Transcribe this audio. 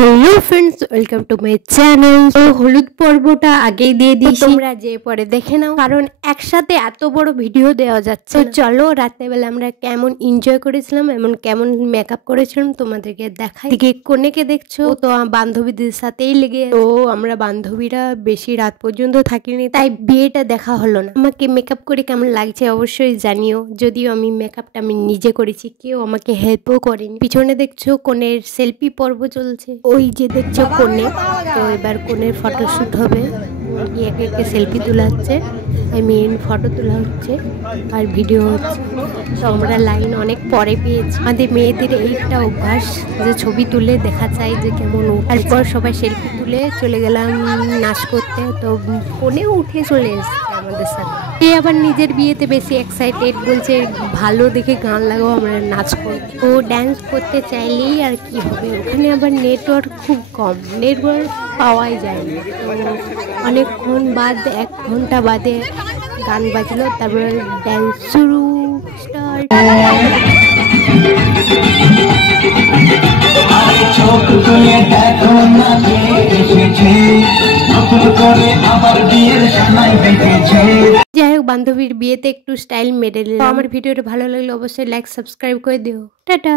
Hello friends, welcome to my channel. তো হলুদ পর্বটা আগেই দিয়ে দিয়েছি, তোমরা যে পরে দেখে নাও, কারণ একসাথে এত বড় ভিডিও দেওয়া যাচ্ছে। তো চলো রাত্রেবেলা আমরা কেমন এনজয় করেছিলাম, এমন কেমন মেকআপ করেছিলাম তোমাদেরকে দেখাই। দিকে কনেকে দেখছো তো বান্ধবীদের সাথেই লেগে, তো আমরা বান্ধবীরা বেশি রাত পর্যন্ত থাকিনি, তাই বিয়েটা দেখা হলো না। আমাকে মেকআপ করে কেমন লাগছে অবশ্যই জানিও। যদিও আমি মেকআপটা আমি নিজে করেছি, কেউ আমাকে হেল্পও করেনি। পিছনে দেখছো কোনের সেলফি পর্ব চলছে, ওই যে দেখছো কোনে। তো এবার কোনের ফটোশুট হবে, একে একে সেলফি তোলা হচ্ছে, ফটো তোলা হচ্ছে আর ভিডিও হচ্ছে। তো আমরা লাইন অনেক পরে পেয়েছি। আমাদের মেয়েদের এইটা অভ্যাস যে ছবি তুলে দেখা চাই যে কেমন। তারপর সবাই সেলফি তুলে চলে গেলাম নাচ করতে। তো কোনেও উঠে চলে এসছে আমাদের সাথে। এ আবার নিজের বিয়েতে বেশি এক্সাইটেড, বলছে ভালো দেখে গান লাগাও, আমরা নাচ করব। ও ড্যান্স করতে চাইলেই আর কি হবে, ওখানে আবার নেটওয়ার্ক খুব কম, নেটওয়ার্ক পাওয়াই যায় না। তো অনেকক্ষণ বাদ, 1 ঘন্টা বাদে গান বাজলো, তারপরে ড্যান্স শুরু স্টার্ট। যাই হোক, বান্ধবীর বিয়েতে একটু স্টাইল মেরে নিলাম। আমার ভিডিওটা ভালো লাগলে অবশ্যই লাইক সাবস্ক্রাইব করে দিও। টাটা।